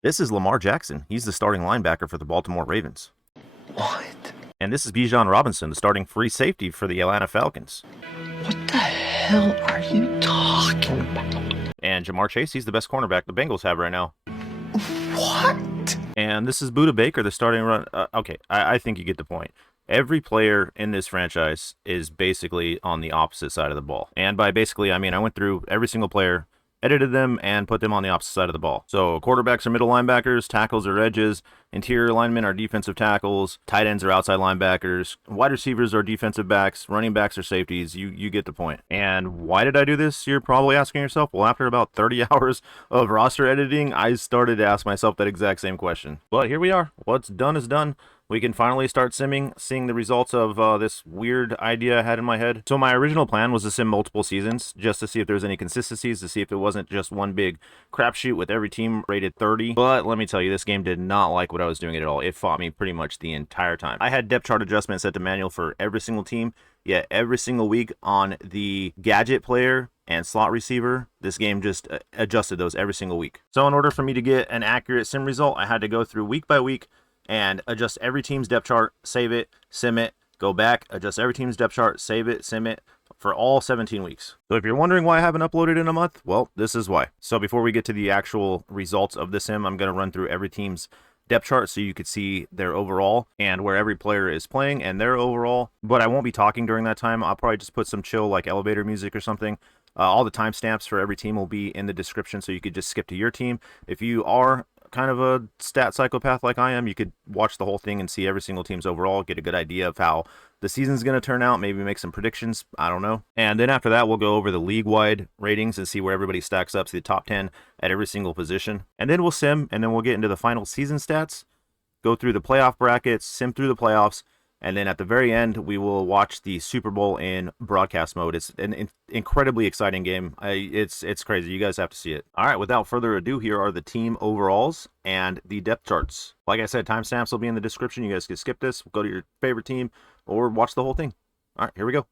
This is Lamar Jackson. He's the starting linebacker for the Baltimore Ravens. What? And this is Bijan Robinson, the starting free safety for the Atlanta Falcons. What the hell are you talking about? And Jamar Chase, he's the best cornerback the Bengals have right now. What? And this is Budda Baker, the starting run. Okay, I think you get the point. Every player in this franchise is basically on the opposite side of the ball. And by basically, I mean I went through every single player, edited them, and put them on the opposite side of the ball. So quarterbacks are middle linebackers, tackles are edges, interior linemen are defensive tackles, tight ends are outside linebackers, wide receivers are defensive backs, running backs are safeties. You get the point. And why did I do this? You're probably asking yourself. Well, after about 30 hours of roster editing, I started to ask myself that exact same question. But here we are. What's done is done. We can finally start seeing the results of this weird idea I had in my head. So my original plan was to sim multiple seasons, just to see if there's any consistencies, to see if it wasn't just one big crapshoot with every team rated 30. But let me tell you, this game did not like what I was doing at all. It fought me pretty much the entire time. I had depth chart adjustment set to manual for every single team, yet every single week on the gadget player and slot receiver, this game just adjusted those every single week. So in order for me to get an accurate sim result, I had to go through week by week and adjust every team's depth chart, save it, sim it, go back, adjust every team's depth chart, save it, sim it, for all 17 weeks. So if you're wondering why I haven't uploaded in a month, well, this is why. So before we get to the actual results of the sim, I'm going to run through every team's depth chart so you could see their overall and where every player is playing and their overall. But I won't be talking during that time. I'll probably just put some chill like elevator music or something. All the timestamps for every team will be in the description, so you could just skip to your team. If you are kind of a stat psychopath like I am, you could watch the whole thing and see every single team's overall, get a good idea of how the season's going to turn out, maybe make some predictions, I don't know. And then after that, we'll go over the league-wide ratings and see where everybody stacks up to the top 10 at every single position. And then we'll sim, and then we'll get into the final season stats, go through the playoff brackets, sim through the playoffs, and then at the very end, we will watch the Super Bowl in broadcast mode. It's an incredibly exciting game. It's crazy. You guys have to see it. All right, without further ado, here are the team overalls and the depth charts. Like I said, timestamps will be in the description. You guys can skip this, go to your favorite team, or watch the whole thing. All right, here we go.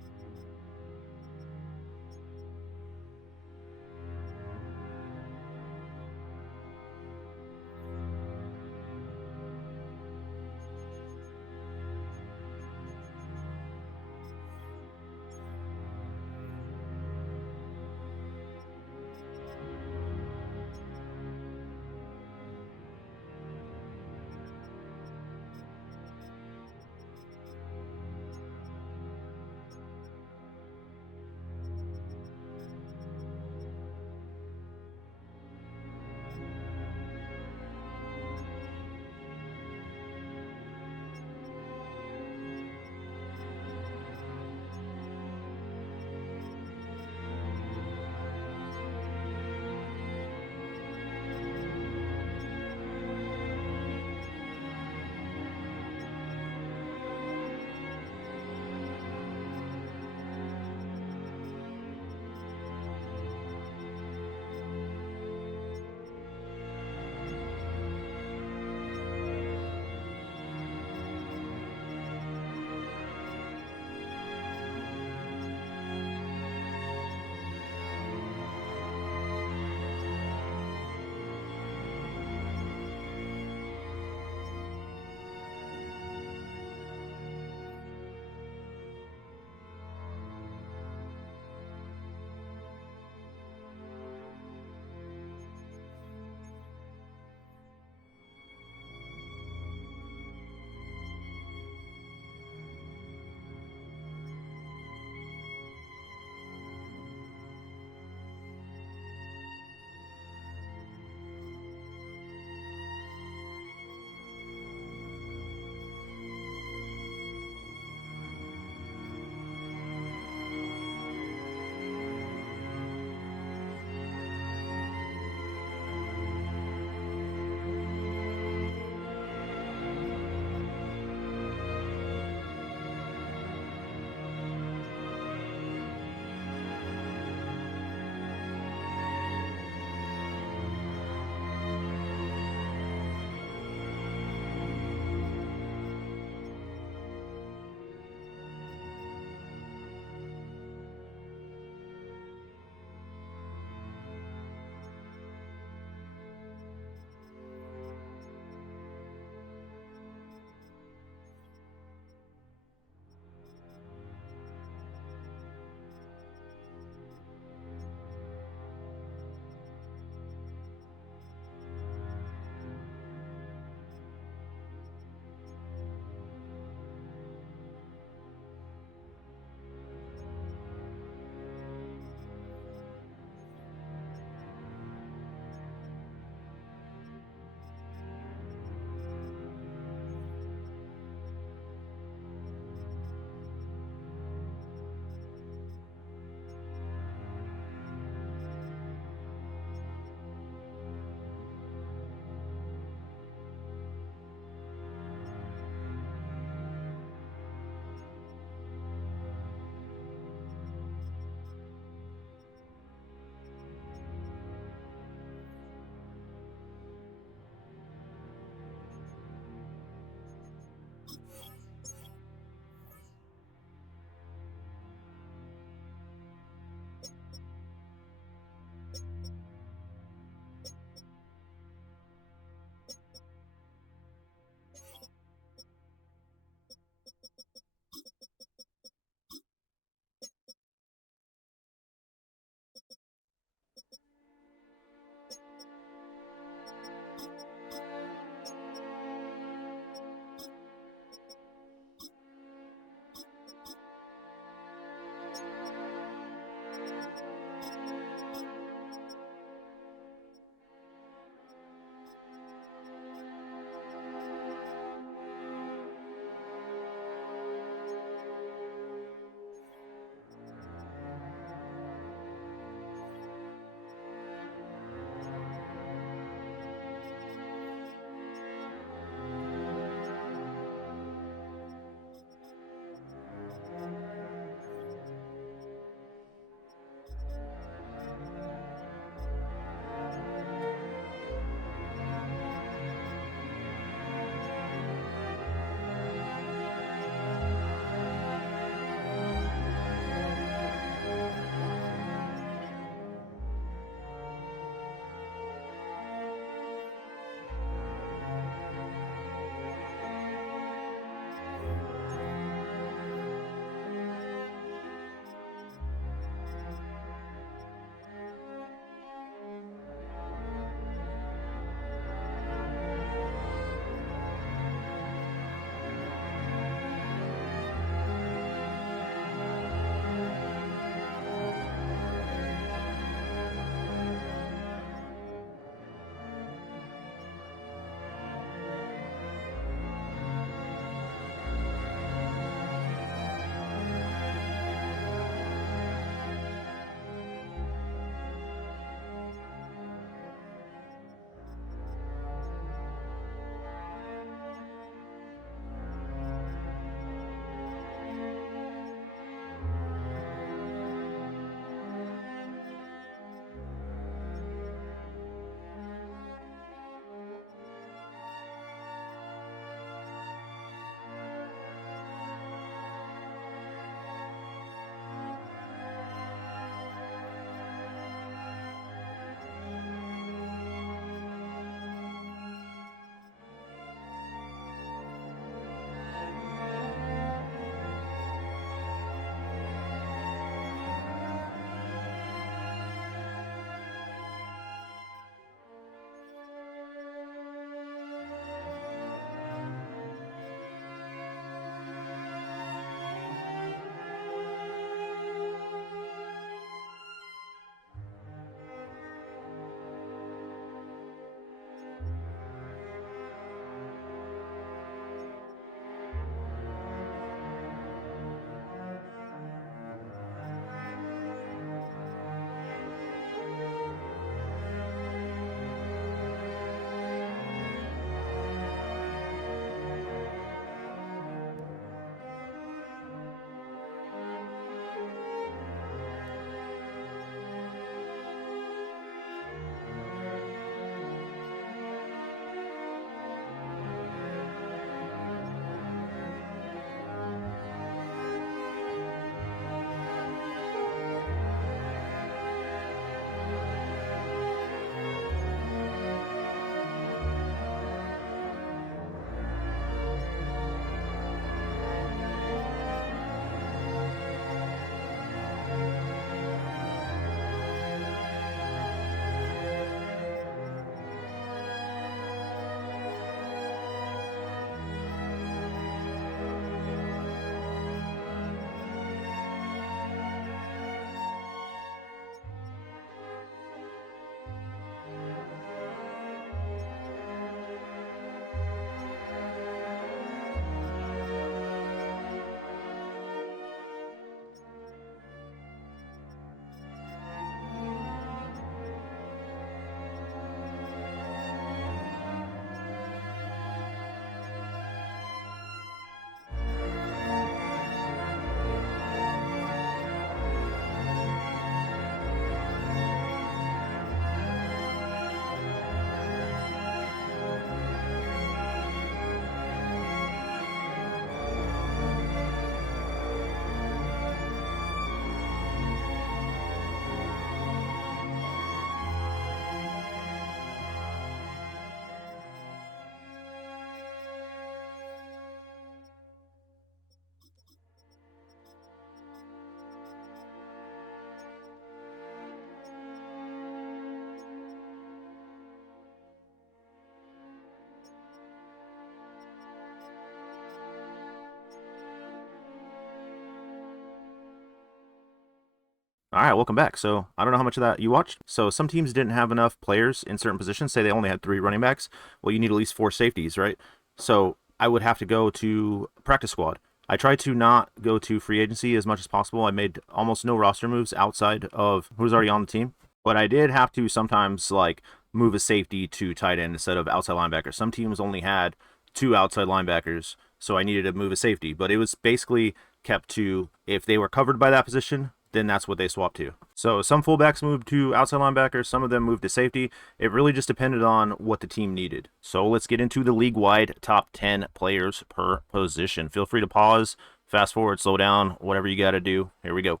All right, welcome back. So I don't know how much of that you watched. So some teams didn't have enough players in certain positions. Say they only had 3 running backs. Well, you need at least 4 safeties, right? So I would have to go to practice squad. I tried to not go to free agency as much as possible. I made almost no roster moves outside of who's already on the team. But I did have to sometimes like move a safety to tight end instead of outside linebacker. Some teams only had 2 outside linebackers, so I needed to move a safety. But it was basically kept to if they were covered by that position, then that's what they swapped to. So some fullbacks moved to outside linebackers, some of them moved to safety. It really just depended on what the team needed. So let's get into the league-wide top 10 players per position. Feel free to pause, fast forward, slow down, whatever you got to do. Here we go.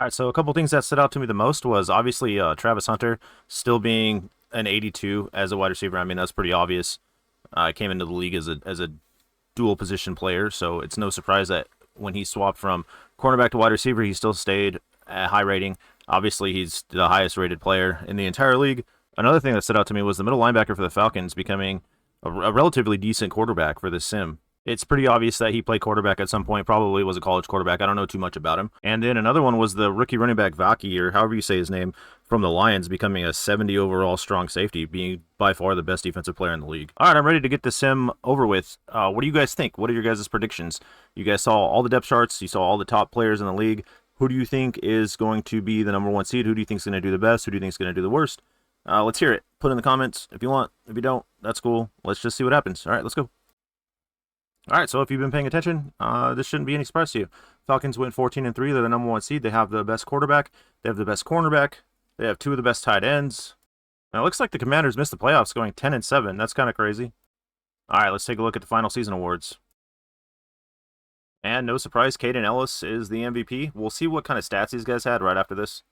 All right, so a couple things that stood out to me the most was obviously Travis Hunter still being an 82 as a wide receiver. I mean, that's pretty obvious. Came into the league as a dual position player, so it's no surprise that when he swapped from cornerback to wide receiver, he still stayed at high rating. Obviously, he's the highest rated player in the entire league. Another thing that stood out to me was the middle linebacker for the Falcons becoming a relatively decent quarterback for the sim. It's pretty obvious that he played quarterback at some point, probably was a college quarterback. I don't know too much about him. And then another one was the rookie running back Vaki, or however you say his name, from the Lions, becoming a 70 overall strong safety, being by far the best defensive player in the league. All right, I'm ready to get the sim over with. What do you guys think? What are your guys' predictions? You guys saw all the depth charts. You saw all the top players in the league. Who do you think is going to be the number one seed? Who do you think is going to do the best? Who do you think is going to do the worst? Let's hear it. Put in the comments if you want. If you don't, that's cool. Let's just see what happens. All right, let's go. All right, so if you've been paying attention, this shouldn't be any surprise to you. Falcons went 14-3. They're the number one seed. They have the best quarterback. They have the best cornerback. They have two of the best tight ends. Now, it looks like the Commanders missed the playoffs going 10-7. That's kind of crazy. All right, let's take a look at the final season awards. And no surprise, Caden Ellis is the MVP. We'll see what kind of stats these guys had right after this.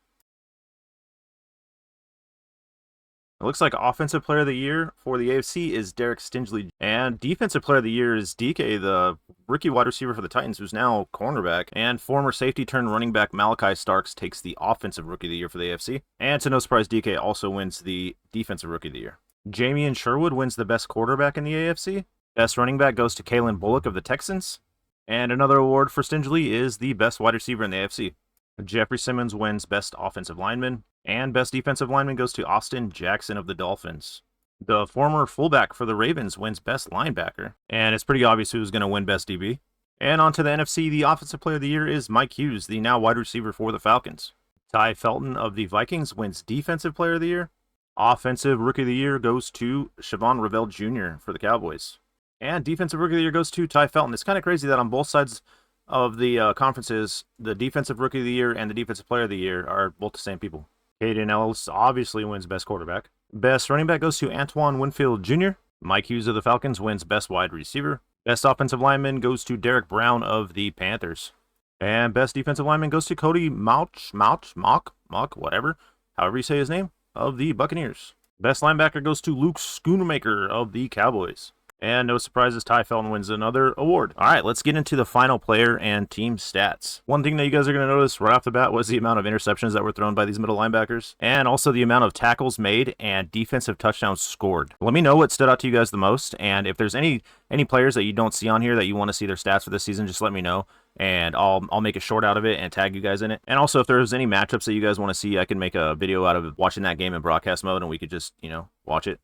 It looks like Offensive Player of the Year for the AFC is Derek Stingley. And Defensive Player of the Year is DK, the rookie wide receiver for the Titans, who's now cornerback. And former safety turned running back Malachi Starks takes the Offensive Rookie of the Year for the AFC. And to no surprise, DK also wins the Defensive Rookie of the Year. Jamie Sherwood wins the best quarterback in the AFC. Best running back goes to Kalen Bullock of the Texans. And another award for Stingley is the best wide receiver in the AFC. Jeffrey Simmons wins best offensive lineman. And best defensive lineman goes to Austin Jackson of the Dolphins. The former fullback for the Ravens wins best linebacker. And it's pretty obvious who's going to win best DB. And on to the NFC, the offensive player of the year is Mike Hughes, the now wide receiver for the Falcons. Ty Felton of the Vikings wins defensive player of the year. Offensive rookie of the year goes to Siobhan Revell Jr. for the Cowboys. And defensive rookie of the year goes to Ty Felton. It's kind of crazy that on both sides of the conferences, the defensive rookie of the year and the defensive player of the year are both the same people. Caden Ellis obviously wins best quarterback. Best running back goes to Antoine Winfield Jr. Mike Hughes of the Falcons wins best wide receiver. Best offensive lineman goes to Derek Brown of the Panthers. And best defensive lineman goes to Cody Mock, whatever, however you say his name, of the Buccaneers. Best linebacker goes to Luke Schoonmaker of the Cowboys. And no surprises, Ty Felton wins another award. All right, let's get into the final player and team stats. One thing that you guys are going to notice right off the bat was the amount of interceptions that were thrown by these middle linebackers, and also the amount of tackles made and defensive touchdowns scored. Let me know what stood out to you guys the most, and if there's any players that you don't see on here that you want to see their stats for this season, just let me know, and I'll make a short out of it and tag you guys in it. And also, if there's any matchups that you guys want to see, I can make a video out of watching that game in broadcast mode, and we could just, watch it.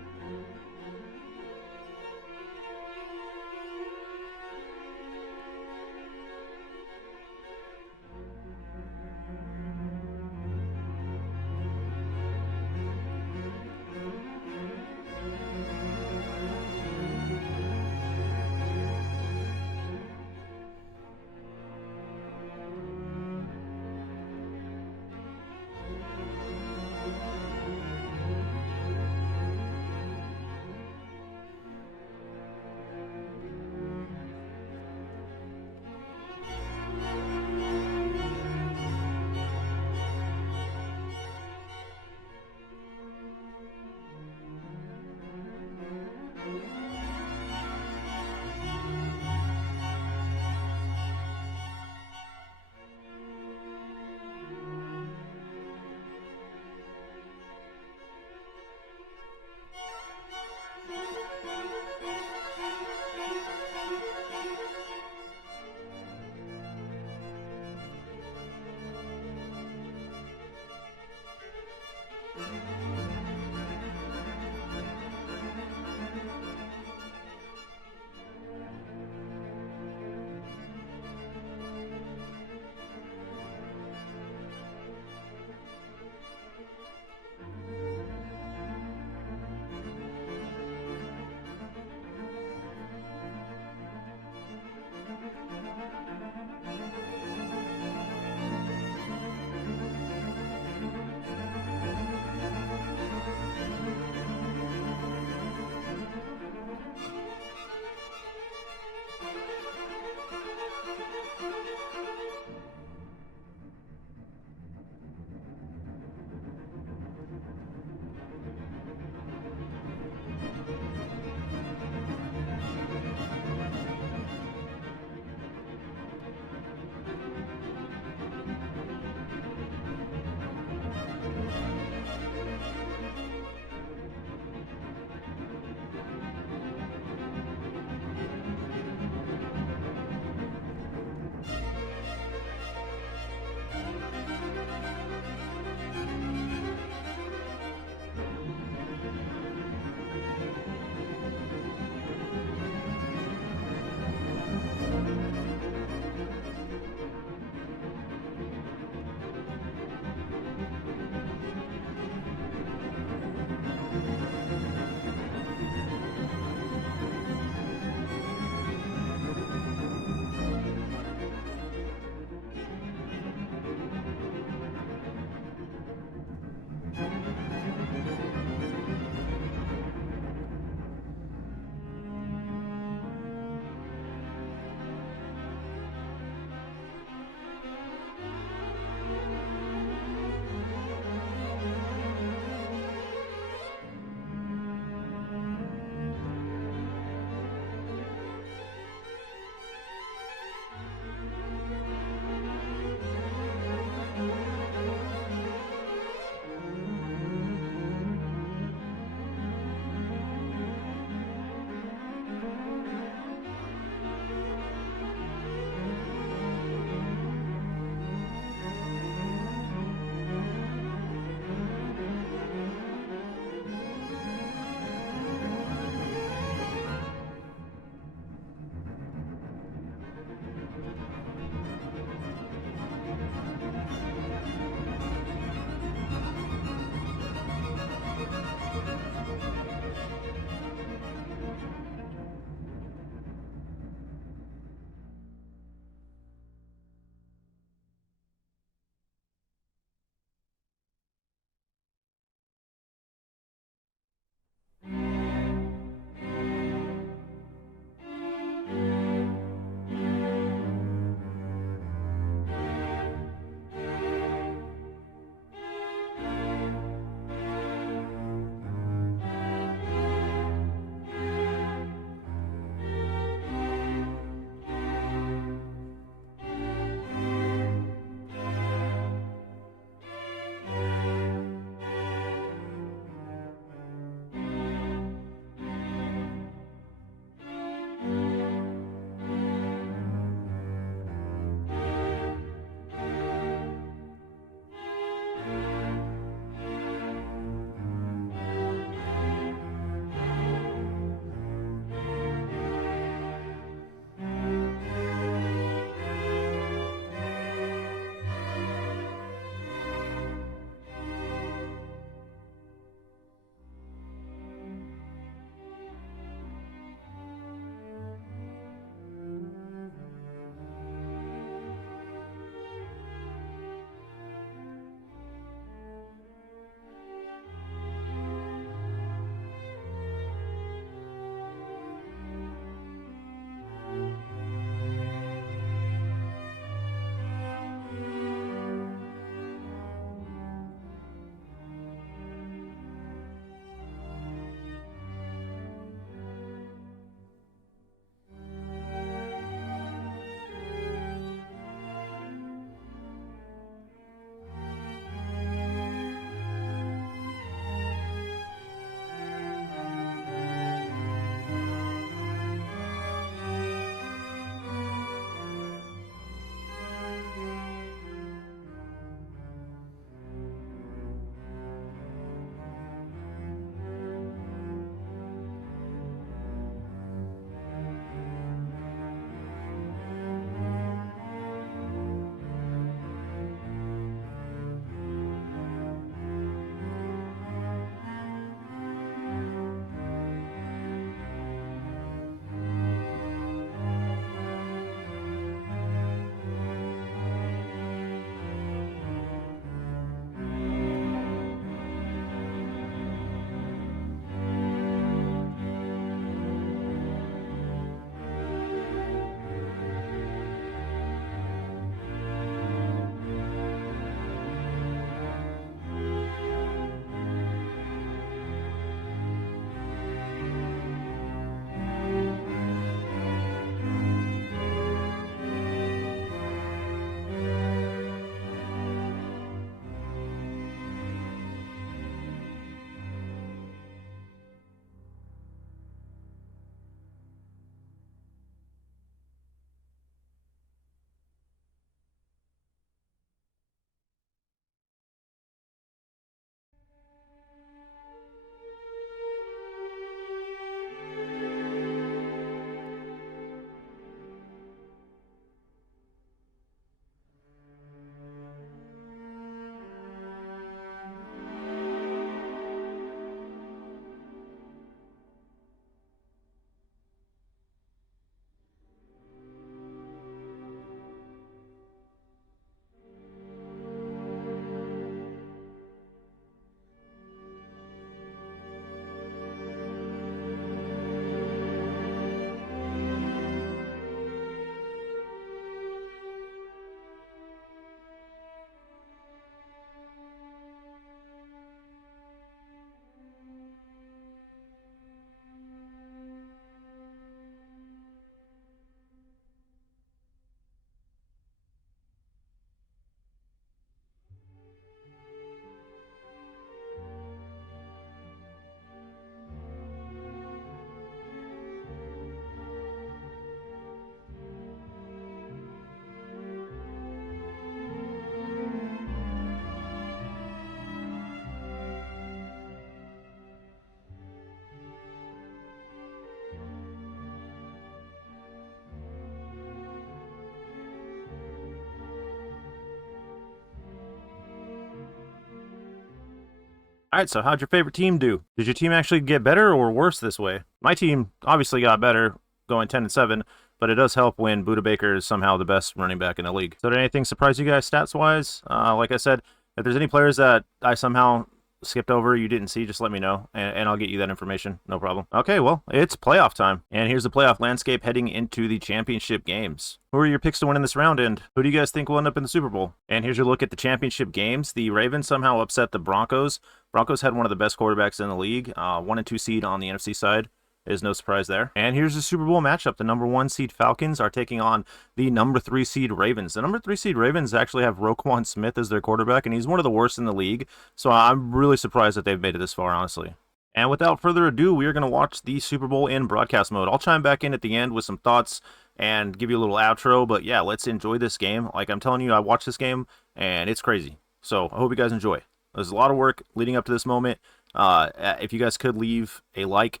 All right, so how'd your favorite team do? Did your team actually get better or worse this way? My team obviously got better, going 10-7, but it does help when Budda Baker is somehow the best running back in the league. So did anything surprise you guys stats-wise? Like I said, if there's any players that I somehow skipped over you didn't see, just let me know, and I'll get you that information. No problem. Okay, well, it's playoff time, and here's the playoff landscape heading into the championship games. Who are your picks to win in this round, and who do you guys think will end up in the Super Bowl? And here's your look at the championship games. The Ravens somehow upset the Broncos. Broncos had one of the best quarterbacks in the league, 1 and 2 seed on the NFC side. Is no surprise there. And here's the Super Bowl matchup. The number 1 seed Falcons are taking on the number 3 seed Ravens. The number 3 seed Ravens actually have Roquan Smith as their quarterback, and he's one of the worst in the league. So I'm really surprised that they've made it this far, honestly. And without further ado, we are going to watch the Super Bowl in broadcast mode. I'll chime back in at the end with some thoughts and give you a little outro. But yeah, let's enjoy this game. Like I'm telling you, I watched this game, and it's crazy. So I hope you guys enjoy. There's a lot of work leading up to this moment. If you guys could leave a like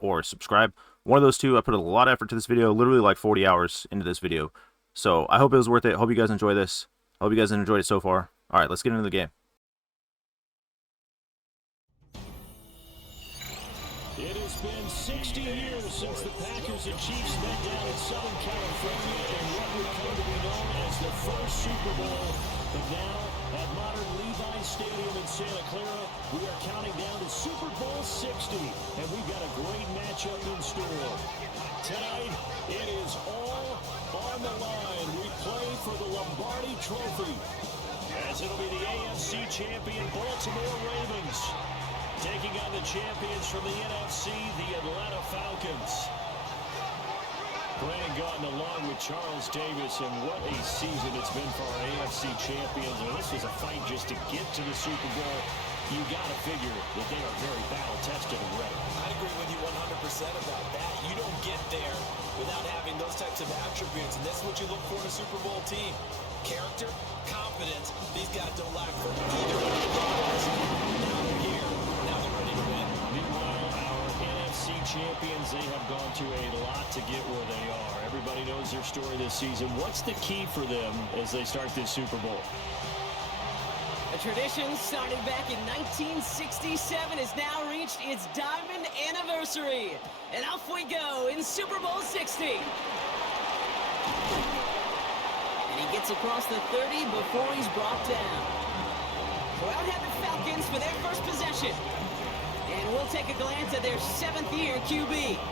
or subscribe, one of those two. I put a lot of effort to this video, literally like 40 hours into this video. So I hope it was worth it. Hope you guys enjoy this. Hope you guys enjoyed it so far. All right, let's get into the game. It has been 60 years since the Packers and Chiefs met down in Southern California in what would come to be known as the first Super Bowl. But now, at modern Levi Stadium in Santa Clara, we are counting down to Super Bowl 60, and we've got a great matchup in store. Tonight, it is all on the line. We play for the Lombardi Trophy, as it'll be the AFC champion Baltimore Ravens taking on the champions from the NFC, the Atlanta Falcons. Brandon Gaudin along with Charles Davis, and what a season it's been for our AFC champions. And this was a fight just to get to the Super Bowl. You got to figure that they are very battle-tested and ready. I agree with you 100% about that. You don't get there without having those types of attributes, and that's what you look for in a Super Bowl team. Character, confidence, these guys don't lack for either one of those. Now they're here. Now they're ready to win. Meanwhile, our NFC champions, they have gone to a lot to get where they are. Everybody knows their story this season. What's the key for them as they start this Super Bowl? A tradition started back in 1967 has now reached its diamond anniversary. And off we go in Super Bowl 60. And he gets across the 30 before he's brought down. So out have the Falcons for their first possession. And we'll take a glance at their 7th-year QB.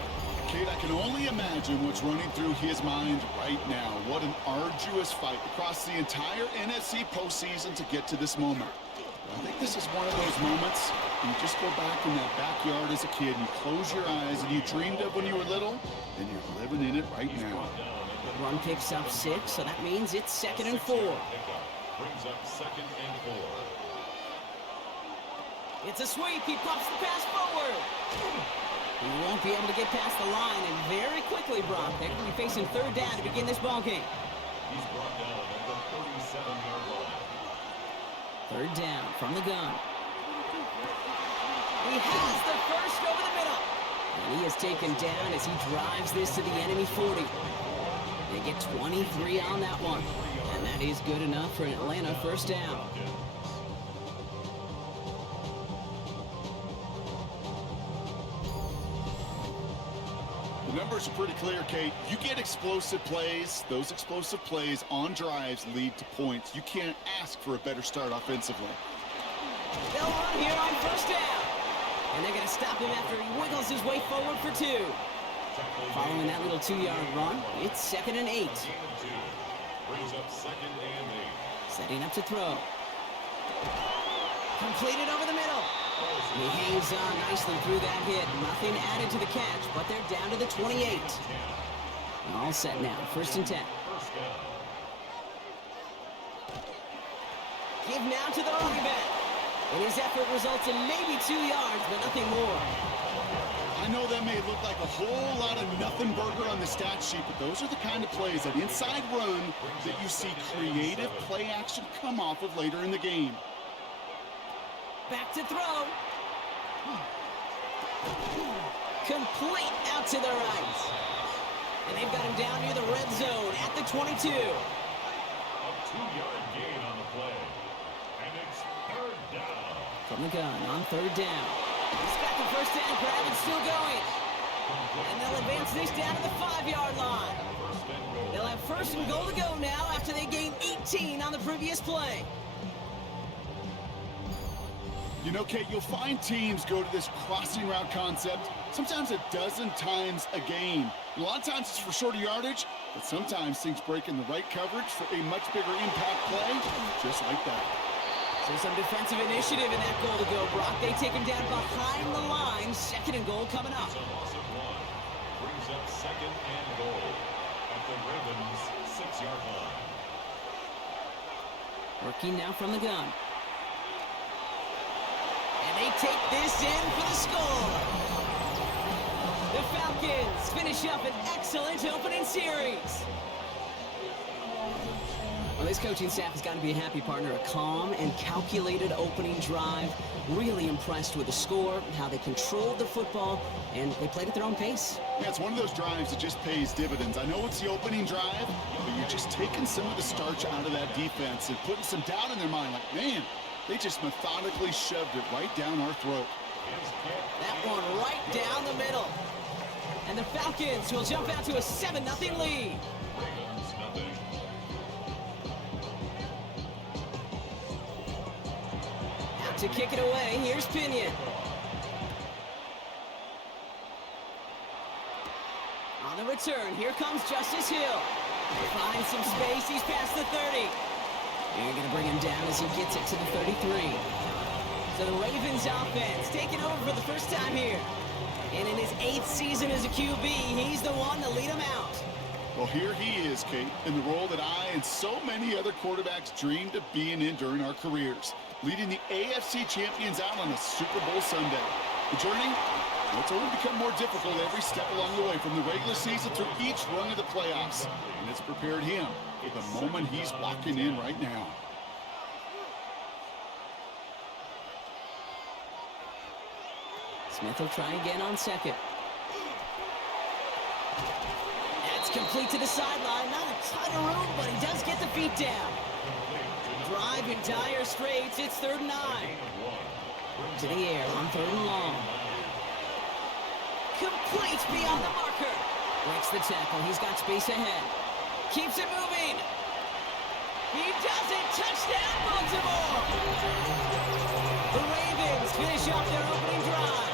Kate, I can only imagine what's running through his mind right now. What an arduous fight across the entire NFC postseason to get to this moment. I think this is one of those moments you just go back in that backyard as a kid, you close your eyes, and you dreamed of when you were little, and you're living in it right now. Run picks up 6, so that means it's 2nd and 4. Brings up 2nd and 4. It's a sweep. He pops the pass forward. He won't be able to get past the line, and very quickly, Brock, they're going to be facing 3rd down to begin this ball game. He's brought down at the 37-yard line. 3rd down from the gun. He has the first over the middle. And he is taken down as he drives this to the enemy 40. They get 23 on that one. And that is good enough for an Atlanta 1st down. The numbers are pretty clear, Kate. You get explosive plays. Those explosive plays on drives lead to points. You can't ask for a better start offensively. They'll run here on 1st down. And they're going to stop him after he wiggles his way forward for 2. Following that little 2-yard run, it's 2nd and 8. Brings up 2nd and 8. Setting up to throw. Completed over the middle. He hangs on nicely through that hit. Nothing added to the catch, but they're down to the 28. All set now. 1st and 10. Give now to the running back. And his effort results in maybe 2 yards, but nothing more. I know that may look like a whole lot of nothing burger on the stat sheet, but those are the kind of plays, that inside run, that you see creative play action come off of later in the game. Back to throw. Complete out to the right. And they've got him down near the red zone at the 22. A 2-yard gain on the play. And it's 3rd From the gun on 3rd down. He's got the first down grab and still going. And they'll advance this down to the 5-yard line. They'll have 1st and goal to go now after they gained 18 on the previous play. You know, Kate, you'll find teams go to this crossing route concept sometimes a dozen times a game. A lot of times it's for shorter yardage, but sometimes things break in the right coverage for a much bigger impact play, just like that. So some defensive initiative in that goal to go, Brock. They take him down behind the line. 2nd and goal coming up. Brings up 2nd and goal at the Ravens' 6-yard line. Working now from the gun. And they take this in for the score. The Falcons finish up an excellent opening series. Well, this coaching staff has got to be a happy partner. A calm and calculated opening drive. Really impressed with the score, how they controlled the football, and they played at their own pace. Yeah, it's one of those drives that just pays dividends. I know it's the opening drive, but you're just taking some of the starch out of that defense and putting some doubt in their mind. Like, man, they just methodically shoved it right down our throat. That one right down the middle. And the Falcons will jump out to a 7-0 lead. Ravens nothing. Out to kick it away, here's Pinion. On the return, here comes Justice Hill. Finds some space, he's past the 30. They're going to bring him down as he gets it to the 33. So the Ravens offense taking over for the first time here. And in his 8th season as a QB, he's the one to lead them out. Well, here he is, Kate, in the role that I and so many other quarterbacks dreamed of being in during our careers, leading the AFC champions out on a Super Bowl Sunday. The journey, it's only become more difficult every step along the way, from the regular season through each run of the playoffs. And it's prepared him for the moment he's walking in right now. Smith will try again on 2nd. That's complete to the sideline. Not a ton of room, but he does get the feet down. Drive in dire straits. It's 3rd and 9. To the air on 3rd and long. Complete beyond the marker. Breaks the tackle. He's got space ahead. Keeps it moving. He does it. Touchdown, Baltimore. The Ravens finish off their opening drive.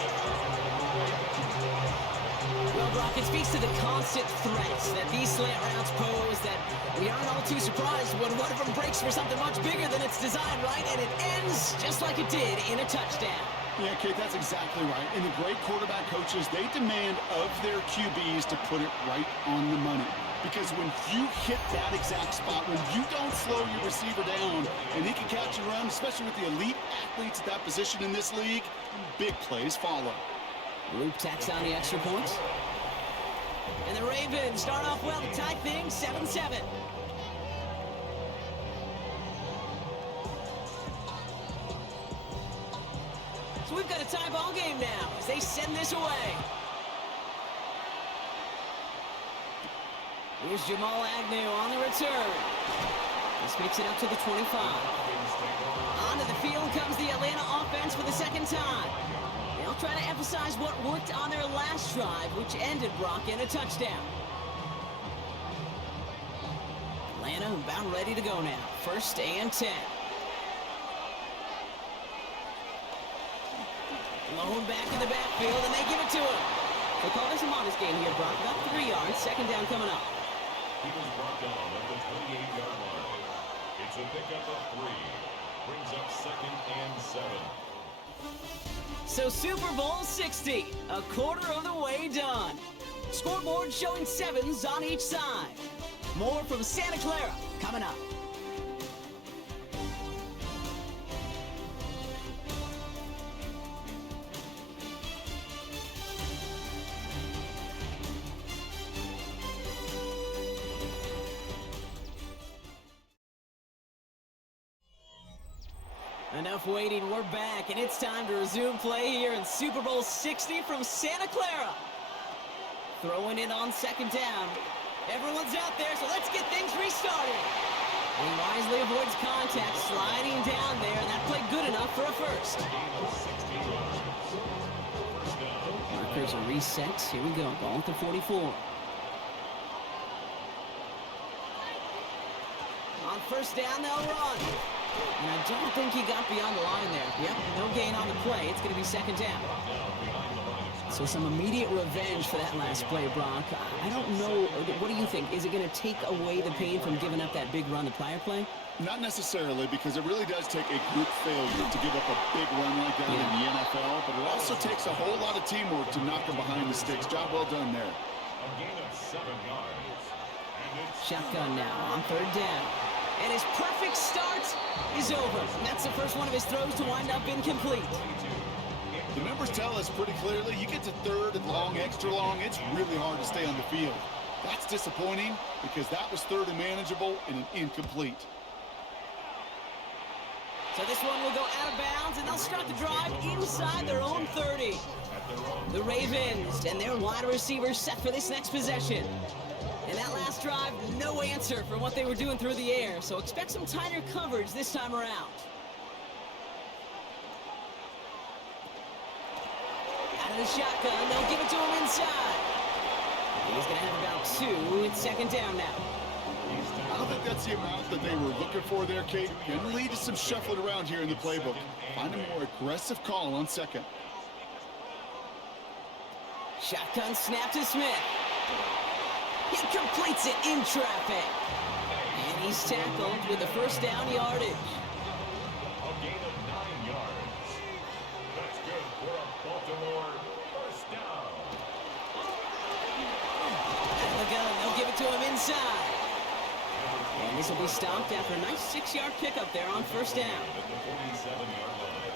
Well, Brock, it speaks to the constant threats that these slant routes pose, that we aren't all too surprised when one of them breaks for something much bigger than its design, right? And it ends just like it did in a touchdown. Yeah, Kate, that's exactly right. And the great quarterback coaches, they demand of their QBs to put it right on the money. Because when you hit that exact spot, when you don't slow your receiver down and he can catch and run, especially with the elite athletes at that position in this league, big plays follow. Luke tacks on the extra points. And the Ravens start off well to tie things 7-7. So we've got a tie ball game now as they send this away. Here's Jamal Agnew on the return. This makes it up to the 25. Onto the field comes the Atlanta offense for the 2nd time. They'll try to emphasize what worked on their last drive, which ended, Brock, in a touchdown. Atlanta about ready to go now. 1st and 10. Blown back in the backfield, and they give it to him. They call this a modest game here, Brock. About 3 yards. 2nd down coming up. He was brought down at the 28-yard line. It's a pickup of 3. Brings up 2nd and 7. So Super Bowl 60, a quarter of the way done. Scoreboard showing 7s on each side. More from Santa Clara coming up. Enough waiting, we're back, and it's time to resume play here in Super Bowl 60 from Santa Clara. Throwing it on 2nd down. Everyone's out there, so let's get things restarted. And he wisely avoids contact, sliding down there, and that played good enough for a first. Markers are reset. Here we go. Ball at the 44. On first down, they'll run. And I don't think he got beyond the line there. Yep, no gain on the play. It's going to be second down. So some immediate revenge for that last play, Brock. I don't know. What do you think? Is it going to take away the pain from giving up that big run the prior play? Not necessarily, because it really does take a group failure to give up a big run like that in the NFL, but it also takes a whole lot of teamwork to knock them behind the sticks. Job well done there. Shotgun now on third down. And his perfect start is over. And that's the first one of his throws to wind up incomplete. The numbers tell us pretty clearly, you get to third and long, extra long, it's really hard to stay on the field. That's disappointing because that was third and manageable and an incomplete. So this one will go out of bounds, and they'll start the drive inside their own 30. The Ravens and their wide receivers set for this next possession. And that last drive, no answer for what they were doing through the air. So expect some tighter coverage this time around. Out of the shotgun, they'll give it to him inside. He's going to have about two. It's second down now. I don't think that's the amount that they were looking for there, Kate. Can lead to some shuffling around here in the playbook. Find a more aggressive call on second. Shotgun snap to Smith. He completes it in traffic. And he's tackled with the first down yardage. A gain of 9 yards. That's good for a Baltimore first down. Out of the gun, they'll give it to him inside. And this will be stopped after a nice 6-yard pickup there on first down. At the 47-yard line.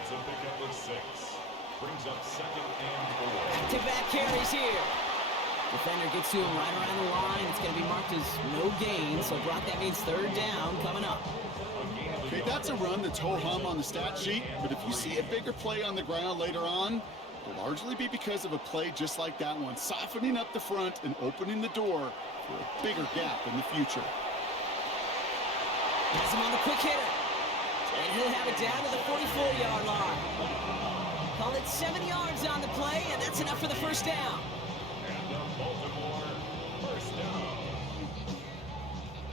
It's a pickup of 6. Brings up second and 4. Back-to-back carries here. Defender gets to him right around the line. It's going to be marked as no gain. So, Brock, that means third down coming up. Okay, that's a run that's ho-hum on the stat sheet, but if you see a bigger play on the ground later on, it'll largely be because of a play just like that one, softening up the front and opening the door for a bigger gap in the future. Has him on the quick hitter. And he'll have it down to the 44-yard line. Call it 7 yards on the play, and that's enough for the first down. And the Baltimore first down.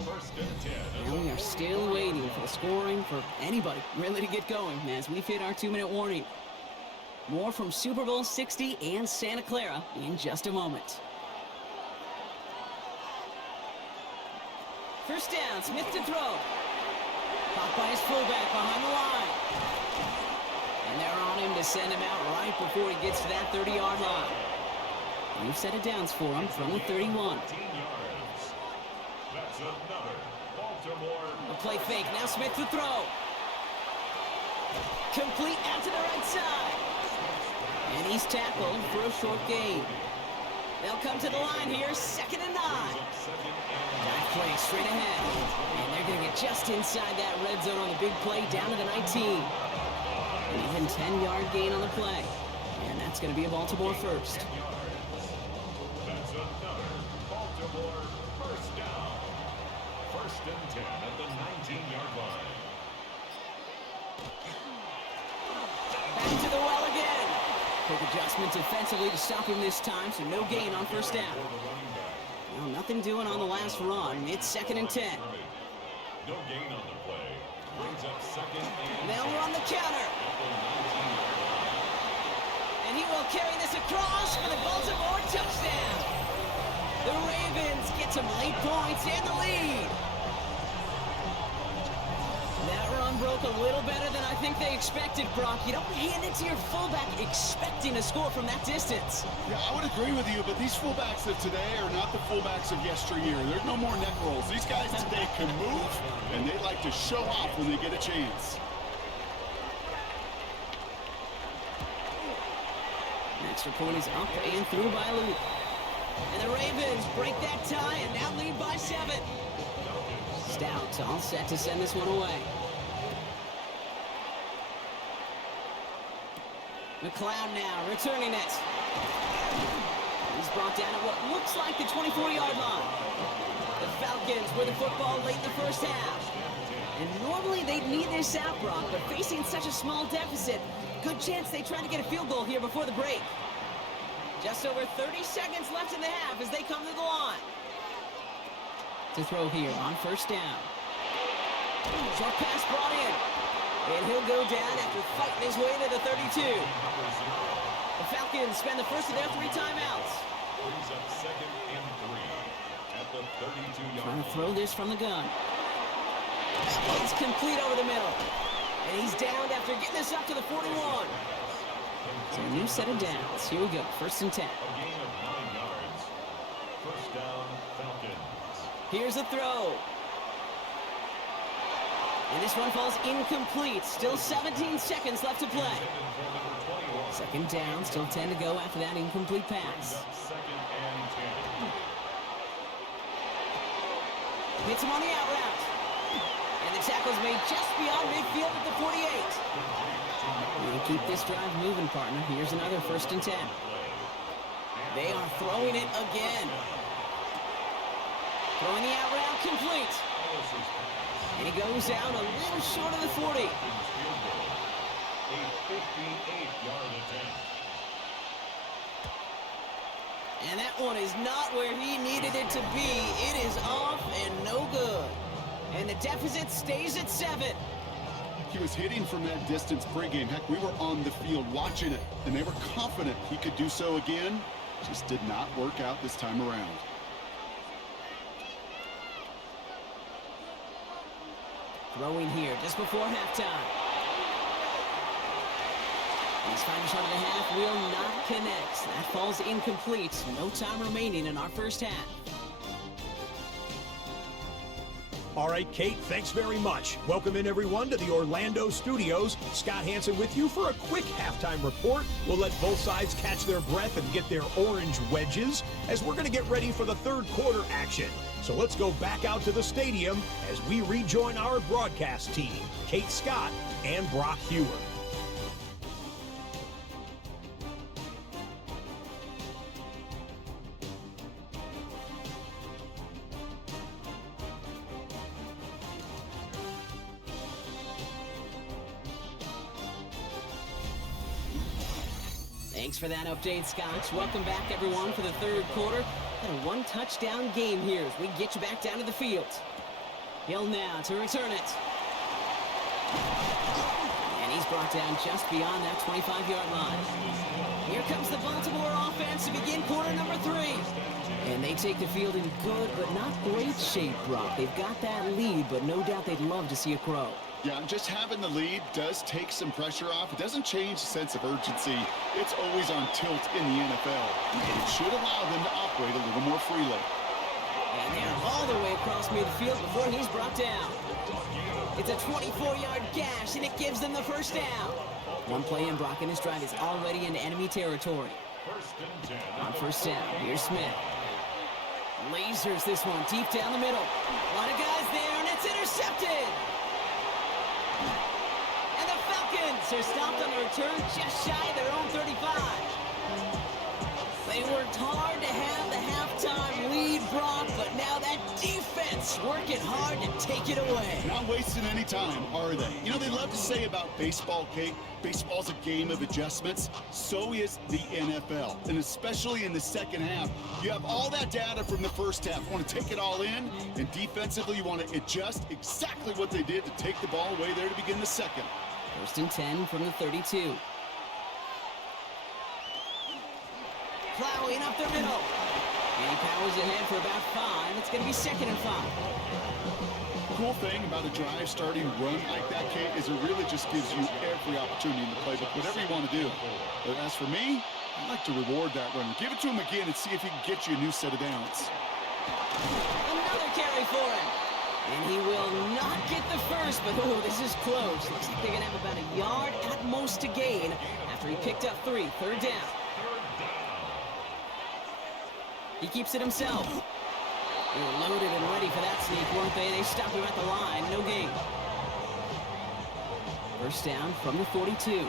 First and 10. And we are still waiting for the scoring for anybody really to get going as we've hit our 2-minute warning. More from Super Bowl 60 and Santa Clara in just a moment. First down, Smith to throw. Caught by his fullback behind the line. And they're on him to send him out right before he gets to that 30-yard line. We've set it downs for him from the 31. 15 yards. That's another Baltimore. A play fake, now Smith to throw. Complete out to the right side. And he's tackled for a short gain. They'll come to the line here, 2nd and 9. Dive play straight ahead. And they're going to get just inside that red zone on the big play, down to the 19. An even 10-yard gain on the play. And that's going to be a Baltimore first. That's another Baltimore first down. First and 10 at the 19-yard line. Back to the well again. Quick adjustment defensively to stop him this time, so no gain on first down. Well, nothing doing on the last run. It's 2nd and 10. No gain on the play. Brings up second and They'll run the counter. And he will carry this across for the Baltimore touchdown. The Ravens get some late points and the lead. That run broke a little better than I think they expected, Brock. You don't hand it to your fullback expecting a score from that distance. Yeah, I would agree with you, but these fullbacks of today are not the fullbacks of yesteryear. There's no more neck rolls. These guys today can move, and they like to show off when they get a chance. Extra point is up and through by Luke. And the Ravens break that tie and now lead by 7. Stout all set to send this one away. McLeod now returning it. He's brought down at what looks like the 24-yard line. The Falcons with the football late in the first half. And normally they'd need this out, Brock, but facing such a small deficit, good chance they try to get a field goal here before the break. Just over 30 seconds left in the half as they come to the line. To throw here on first down. Short pass brought in. And he'll go down after fighting his way to the 32. The Falcons spend the first of their 3 timeouts. Brings up 2nd and 3 at the 32-yard Trying line. to throw this from the gun. It's complete over the middle. And he's downed after getting this up to the 41. So a new set of downs. Here we go. 1st and 10. A gain of 9 yards. First down, Falcons. Here's a throw. And this one falls incomplete. Still 17 seconds left to play. Second down, still 10 to go after that incomplete pass. Second and 10. Hits him on the out route. And the tackle's made just beyond midfield at the 48. We'll keep this drive moving, partner. Here's another 1st and 10. They are throwing it again. Throwing the out route complete. And he goes down a little short of the 40. A 58-yard attempt. And that one is not where he needed it to be. It is off and no good. And the deficit stays at 7. He was hitting from that distance pregame. Heck, we were on the field watching it, and they were confident he could do so again. Just did not work out this time around. Throwing here just before halftime. His final shot of the half will not connect. That falls incomplete. No time remaining in our first half. All right, Kate, thanks very much. Welcome in, everyone, to the Orlando studios. Scott Hansen with you for a quick halftime report. We'll let both sides catch their breath and get their orange wedges as we're going to get ready for the third quarter action. So let's go back out to the stadium as we rejoin our broadcast team, Kate Scott and Brock Hewer. Thanks for that update, Scotch. Welcome back, everyone, for the third quarter. Got a one-touchdown game here as we get you back down to the field. Hill now to return it. And he's brought down just beyond that 25-yard line. Here comes the Baltimore offense to begin quarter number 3. And they take the field in good but not great shape, Brock. They've got that lead, but no doubt they'd love to see it grow. Yeah, just having the lead does take some pressure off. It doesn't change the sense of urgency. It's always on tilt in the NFL. It should allow them to operate a little more freely. And they're all the way across midfield before he's brought down. It's a 24-yard gash, and it gives them the first down. One play in, Brock, and his drive is already into enemy territory. On first down, here's Smith. Lasers this one deep down the middle. A lot of guys there, and it's intercepted. And the Falcons are stopped on the return just shy of their own 35. They worked hard to have the halftime lead, Brock, but now that defense working hard to take it away. Not wasting any time, are they? You know, they love to say about baseball, Kate, baseball's a game of adjustments. So is the NFL, and especially in the second half. You have all that data from the first half. You want to take it all in, and defensively you want to adjust exactly what they did to take the ball away there to begin the second. 1st and 10 from the 32. Plowing up the middle. And he powers ahead for about 5. It's going to be 2nd and 5. Cool thing about a drive starting run like that, Kate, is it really just gives you every opportunity in the playbook, whatever you want to do. But as for me, I like to reward that runner. Give it to him again and see if he can get you a new set of downs. Another carry for him. And he will not get the first, but oh, this is close. Looks like they're going to have about a yard at most to gain after he picked up 3. 3rd down. He keeps it himself. They were loaded and ready for that sneak, weren't they? They stopped him at the line. No gain. First down from the 42.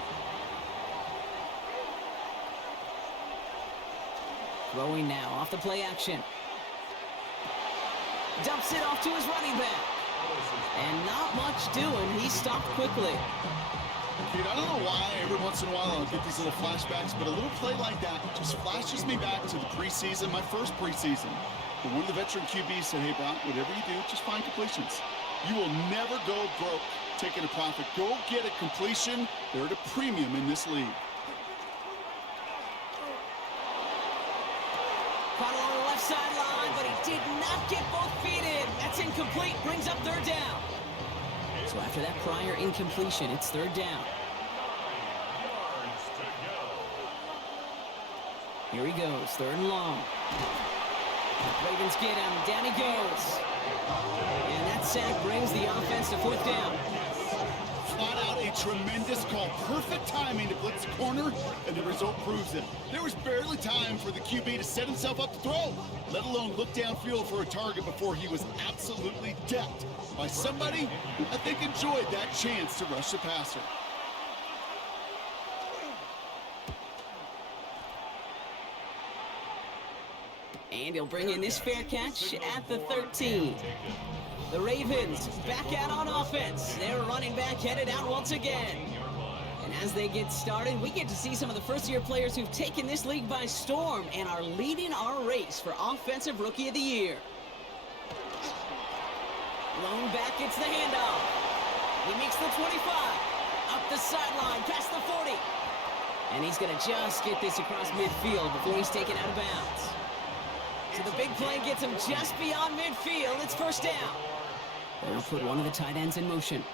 Throwing now off the play action. Dumps it off to his running back. And not much doing. He stopped quickly. Dude, I don't know why every once in a while I'll get these little flashbacks, but a little play like that just flashes me back to the preseason, my first preseason. But one of the veteran QBs said, hey, Brock, whatever you do, just find completions. You will never go broke taking a profit. Go get a completion. They're at a premium in this league. Caught along the left sideline, but he did not get both feet in. That's incomplete. Brings up third down. So after that prior incompletion, it's third down. Here he goes, third and long. Ravens get him. Down he goes. And that sack brings the offense to fourth down. Flat out a tremendous call. Perfect timing to blitz the corner, and the result proves it. There was barely time for the QB to set himself up to throw, let alone look downfield for a target before he was absolutely decked by somebody who I think enjoyed that chance to rush the passer. And he'll bring in this fair catch at the 13. The Ravens back out on offense. Their running back headed out once again. And as they get started, we get to see some of the first-year players who've taken this league by storm and are leading our race for Offensive Rookie of the Year. Lone back gets the handoff. He makes the 25. Up the sideline, past the 40. And he's going to just get this across midfield before he's taken out of bounds. So the big play gets him just beyond midfield. It's first down. They'll put one of the tight ends in motion.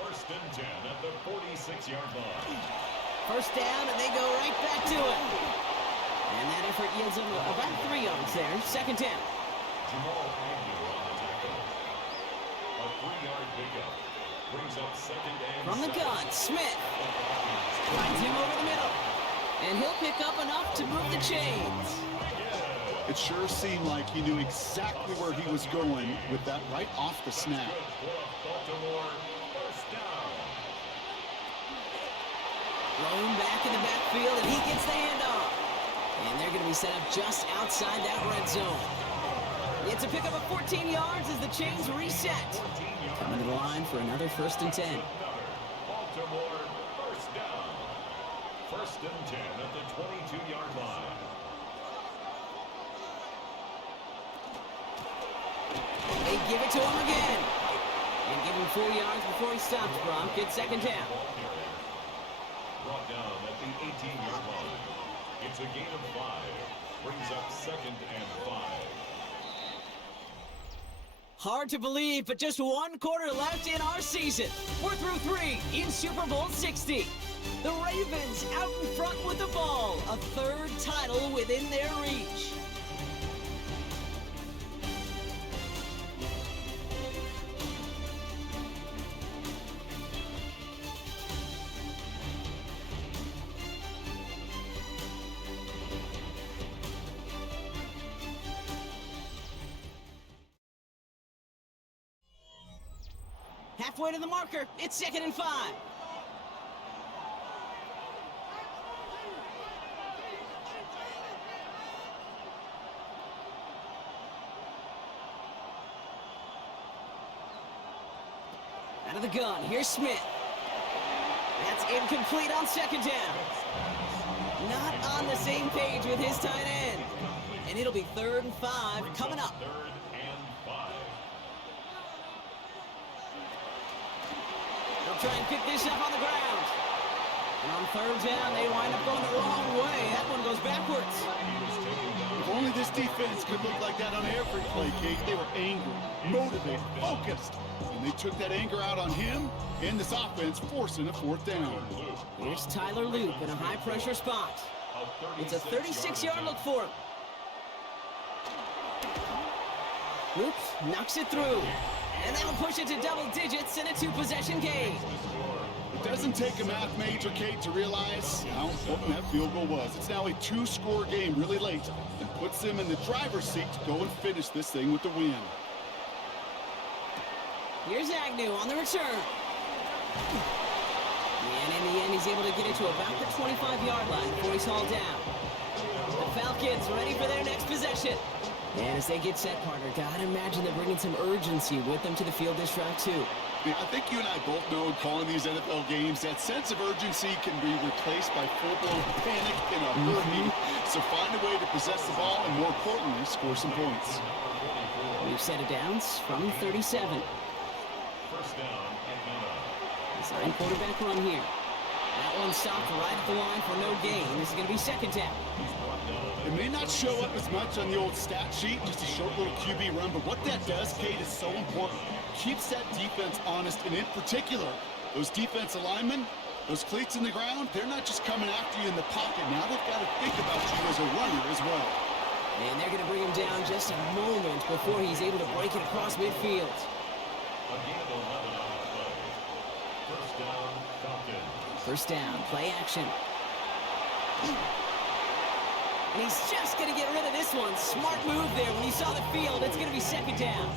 First and 10 at the 46-yard line. First down, and they go right back to it. And that effort yields them about 3 yards there. Second down. Jamal Agnew on the tackle. A 3-yard pickup. Brings up second and From the 7. gun, Smith. Rides him over the middle. And he'll pick up enough to move the chains. It sure seemed like he knew exactly where he was going with that right off the snap. Baltimore, first down. Lone back in the backfield, and he gets the handoff. And they're going to be set up just outside that red zone. It's a pickup of 14 yards as the chains reset. Coming to the line for another first and 10. Baltimore, first down. First and 10 at the 22-yard line. They give it to him again. And give him 4 yards before he stops, Brock. It's second down. Brought down at the 18-yard line. It's a gain of 5. Brings up second and 5. Hard to believe, but just 1 quarter left in our season. We're through 3 in Super Bowl 60. The Ravens out in front with the ball. A 3rd title within their reach. Halfway to the marker, it's second and 5. Out of the gun, here's Smith. That's incomplete on second down. Not on the same page with his tight end. And it'll be 3rd and 5 coming up. 3rd and 5. They'll try and pick this up on the ground. And on 3rd down, they wind up going the wrong way. That one goes backwards. If only this defense could look like that on every play, Kate. They were angry, motivated, focused. And they took that anger out on him and this offense, forcing a 4th down. Here's Tyler Loop in a high-pressure spot. It's a 36-yard look for him. Loop knocks it through. And that'll push it to double digits in a 2-possession game. It doesn't take a math major, Kate, to realize how important that field goal was. It's now a 2-score game really late and puts them in the driver's seat to go and finish this thing with the win. Here's Agnew on the return. And in the end, he's able to get it to about the 25-yard line before he's hauled down. The Falcons Falcons ready for their next possession. And as they get set, partner, gotta imagine they're bringing some urgency with them to the field this drive, too. Yeah, I think you and I both know in calling these NFL games, that sense of urgency can be replaced by full-blown panic in a hurry. So find a way to possess the ball and, more importantly, score some points. We've set it downs from 37. Design quarterback run here. That one stopped right at the line for no gain. This is going to be second down. It may not show up as much on the old stat sheet, just a short little QB run, but what that does, Kate, is so important. Keeps that defense honest, and in particular, those defense linemen, those cleats in the ground, they're not just coming after you in the pocket. Now they've got to think about you as a runner as well. And they're going to bring him down just a moment before he's able to break it across midfield. First down, play action. And he's just going to get rid of this one. Smart move there. When he saw the field, it's going to be second down.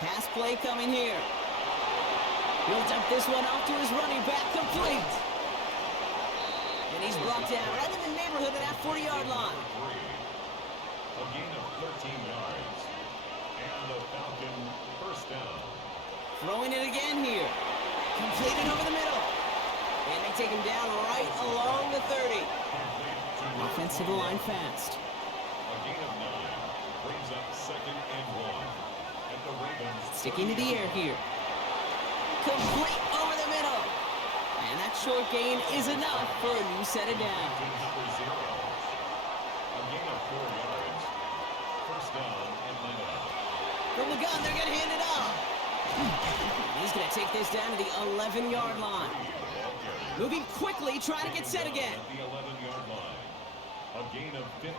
Pass play coming here. He'll dump this one off to his running back, complete. And he's brought down right in the neighborhood of that 40-yard line. A gain of 13 yards. And the Falcon first down. Throwing it again here. Completed over the middle. And they take him down right along the 30. Offense to the line fast. A gain of 9 brings up second and 1. And the Ravens Sticking to the air here. Complete over the middle. And that short gain is enough for a new set of downs. for 0. A gain of 4 yards. First down, Atlanta. From the gun, they're going to hand it off. He's going to take this down to the 11-yard line. Moving quickly, trying to get set again. At the 11-yard line. A gain of 15.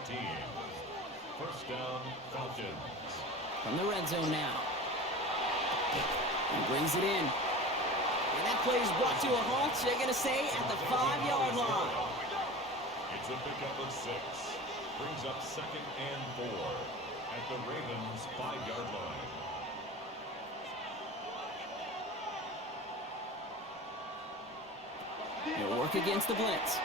First down, Falcons. From the red zone now. He brings it in. And that play is brought to a halt. They're going to say at the 5-yard line. It's a pickup of 6. Brings up second and 4 at the Ravens' 5-yard line. He'll work against the blitz.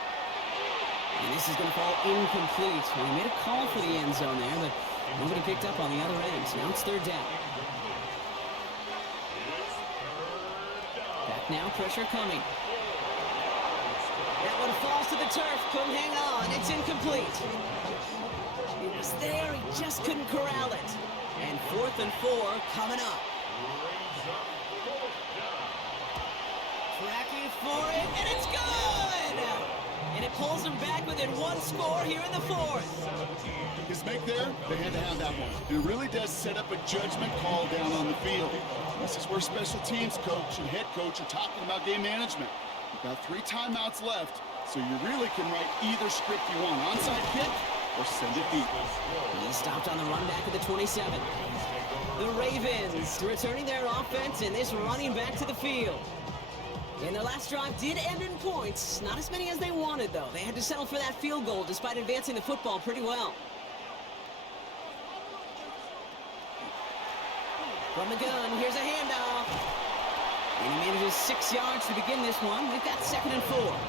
And this is going to fall incomplete. Well, he made a call for the end zone there, but nobody picked up on the other end. So now it's third down. Back now, pressure coming. That one falls to the turf. Couldn't hang on. It's incomplete. It was there. He just couldn't corral it. And 4th and 4 coming up. Tracking for it, and it's good! And it pulls them back within one score here in the 4th. His make there, they had to have that one. It really does set up a judgment call down on the field. This is where special teams coach and head coach are talking about game management. You've got 3 timeouts left, so you really can write either script you want. Onside kick or send it deep. He stopped on the run back at the 27. The Ravens returning their offense and this running back to the field. And their last drive did end in points. Not as many as they wanted, though. They had to settle for that field goal despite advancing the football pretty well. From the gun, here's a handoff. And he manages 6 yards to begin this one. We've got 2nd and 4.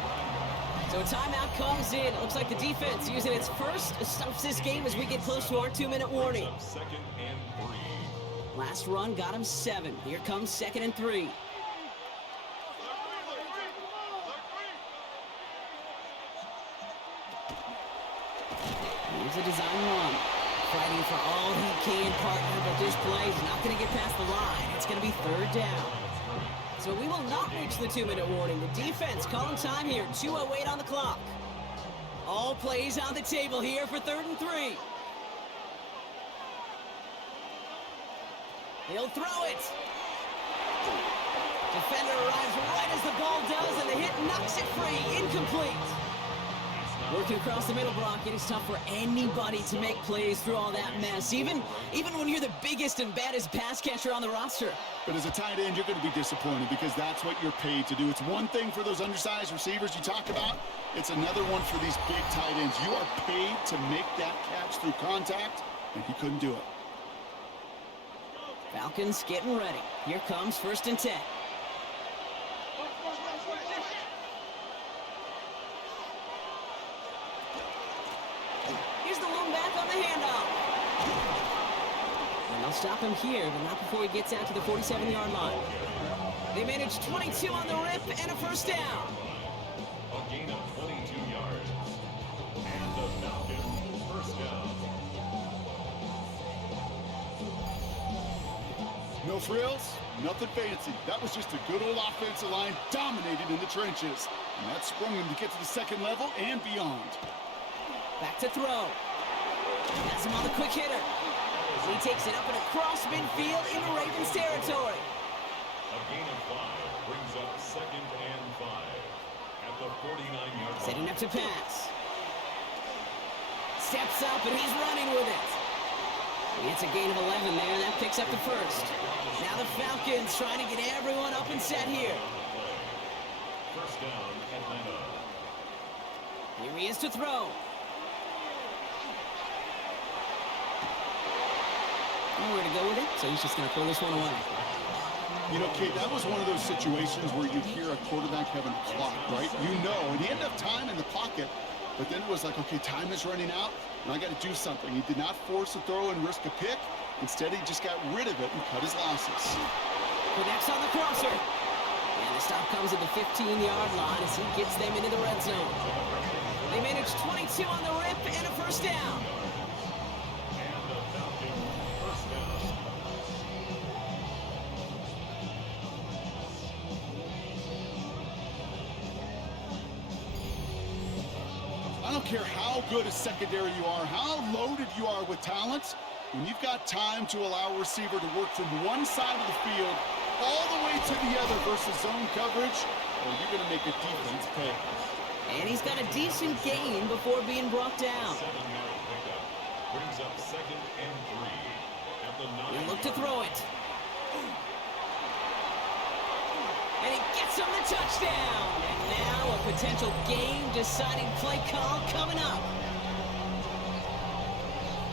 So a timeout comes in. It looks like the defense using its first stops this game as we get close to our 2-minute warning. Second and 3. Last run got him 7. Here comes 2nd and 3. Here's a design run. Fighting for all he can, partner, but this play is not going to get past the line. It's going to be 3rd down. So we will not reach the 2-minute warning. The defense calling time here. 2:08 on the clock. All plays on the table here for 3rd and 3. He'll throw it. Defender arrives right as the ball does, and the hit knocks it free. Incomplete. Working across the middle, Brock, it is tough for anybody to make plays through all that mess, even when you're the biggest and baddest pass catcher on the roster. But as a tight end, you're going to be disappointed because that's what you're paid to do. It's one thing for those undersized receivers you talk about. It's another one for these big tight ends. You are paid to make that catch through contact, and he couldn't do it. Falcons getting ready. Here comes 1st and 10. on the handoff. And they'll stop him here, but not before he gets out to the 47-yard line. They manage 22 on the rip and a first down. A gain of 22 yards. And the Falcons first down. No frills, nothing fancy. That was just a good old offensive line dominated in the trenches. And that sprung him to get to the second level and beyond. Back to throw. Has him on the quick hitter. He takes it up and across midfield into Ravens territory. A gain of 5 brings up 2nd and 5 at the 49-yard line. Setting up to pass. Steps up and he's running with it. It's a gain of 11 there, and that picks up the first. Now the Falcons trying to get everyone up and set here. First down, Atlanta. Here he is to throw. Nowhere to go with it, so he's just going to throw this one away. You know, Kate, that was one of those situations where you hear a quarterback having a clock, right? You know, and he had enough time in the pocket, but then it was like, okay, time is running out, and I got to do something. He did not force a throw and risk a pick. Instead, he just got rid of it and cut his losses. Connects on the crosser. And the stop comes at the 15-yard line as he gets them into the red zone. They manage 22 on the rip and a first down. I don't care how good a secondary you are, how loaded you are with talent, when you've got time to allow a receiver to work from one side of the field all the way to the other versus zone coverage, well, you're going to make a defense pay. And he's got a decent gain before being brought down. 7-yard pickup brings up 2nd and 3 at the 9. He'll look to throw it. And he gets him the touchdown. And now a potential game-deciding play call coming up.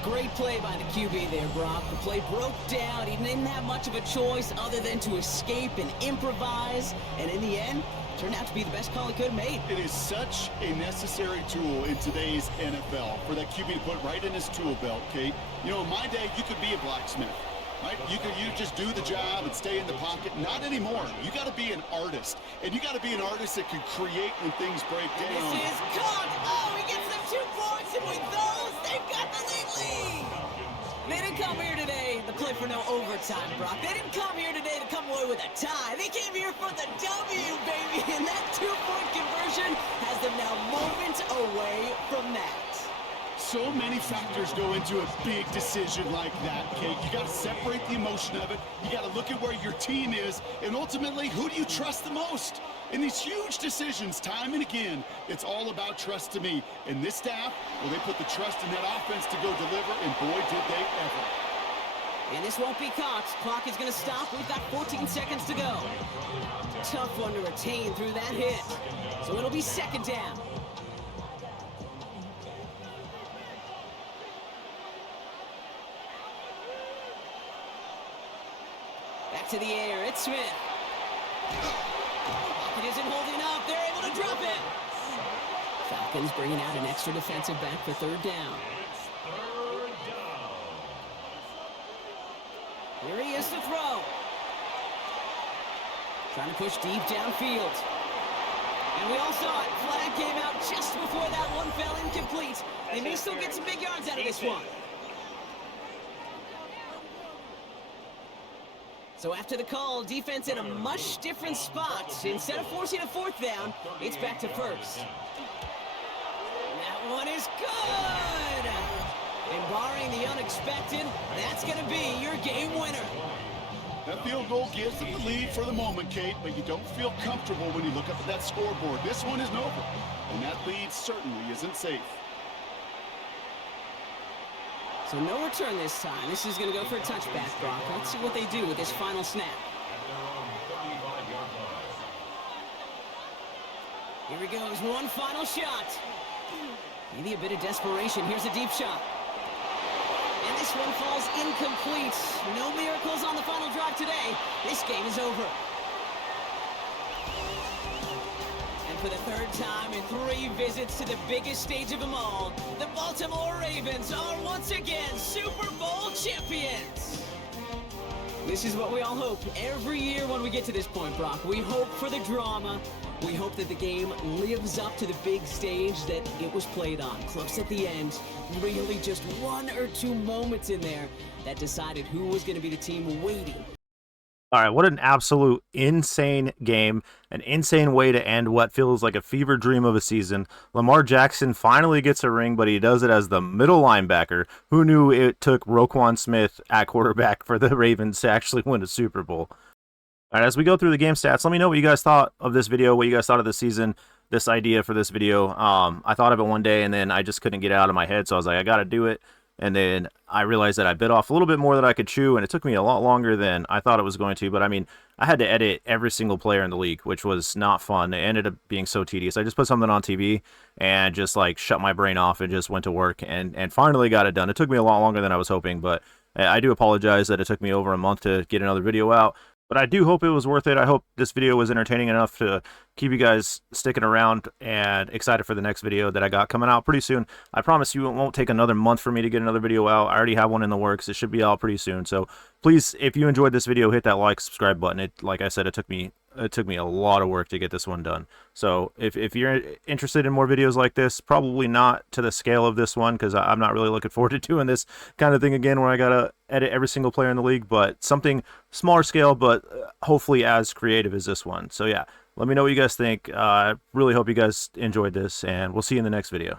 Great play by the QB there, Brock. The play broke down. He didn't have much of a choice other than to escape and improvise. And in the end, turned out to be the best call he could have made. It is such a necessary tool in today's NFL for that QB to put right in his tool belt, Kate. You know, in my day, you could be a blacksmith. Right? You just do the job and stay in the pocket. Not anymore. You got to be an artist. And you got to be an artist that can create when things break down. This is caught. Oh, he gets them 2 points, and with those, they've got the lead. They didn't come here today to play for no overtime, Brock. They didn't come here today to come away with a tie. They came here for the W, baby. And that 2-point conversion has them now moments away from that. So many factors go into a big decision like that, Kate. You got to separate the emotion of it. You got to look at where your team is, and ultimately, who do you trust the most? In these huge decisions, time and again, it's all about trust to me. And this staff, well, they put the trust in that offense to go deliver, and boy, did they ever. And this won't be caught. Clock is going to stop. We've got 14 seconds to go. Tough one to retain through that hit. So it'll be 2nd down. Back to the air. It's Smith. It isn't holding up. They're able to drop it. Falcons bringing out an extra defensive back for 3rd down. Here he is to throw. Trying to push deep downfield. And we all saw it. Flag came out just before that one fell incomplete. They may still get some big yards out of this one. So after the call, defense in a much different spot. Instead of forcing a 4th down, it's back to 1st. That one is good! And barring the unexpected, that's going to be your game winner. That field goal gives them the lead for the moment, Kate, but you don't feel comfortable when you look up at that scoreboard. This one isn't over, and that lead certainly isn't safe. So no return this time. This is going to go for a touchback, Brock. Let's see what they do with this final snap. Here he goes, one final shot. Maybe a bit of desperation. Here's a deep shot. And this one falls incomplete. No miracles on the final drive today. This game is over. And And for the third time in 3 visits to the biggest stage of them all, the Baltimore Ravens are once again Super Bowl champions. This is what we all hope every year when we get to this point, Brock. We hope for the drama. We hope that the game lives up to the big stage that it was played on. Close at the end, really just 1 or 2 moments in there that decided who was going to be the team waiting. All right, what an absolute insane game, an insane way to end what feels like a fever dream of a season. Lamar Jackson finally gets a ring, but he does it as the middle linebacker. Who knew it took Roquan Smith at quarterback for the Ravens to actually win a Super Bowl? All right, as we go through the game stats, let me know what you guys thought of this video, what you guys thought of the season, this idea for this video. I thought of it one day, and then I just couldn't get it out of my head, so I was like, I got to do it. And then I realized that I bit off a little bit more than I could chew, and it took me a lot longer than I thought it was going to. But, I mean, I had to edit every single player in the league, which was not fun. It ended up being so tedious. I just put something on TV and just, like, shut my brain off and just went to work and finally got it done. It took me a lot longer than I was hoping, but I do apologize that it took me over a month to get another video out. But I do hope it was worth it. I hope this video was entertaining enough to keep you guys sticking around and excited for the next video that I got coming out pretty soon. I promise you it won't take another month for me to get another video out. I already have one in the works. It should be out pretty soon. So please, if you enjoyed this video, hit that like, subscribe button. Like I said, it took me a lot of work to get this one done. So if you're interested in more videos like this, probably not to the scale of this one, because I'm not really looking forward to doing this kind of thing again where I gotta edit every single player in the league, but something smaller scale, but hopefully as creative as this one. So yeah, let me know what you guys think. I really hope you guys enjoyed this, and we'll see you in the next video.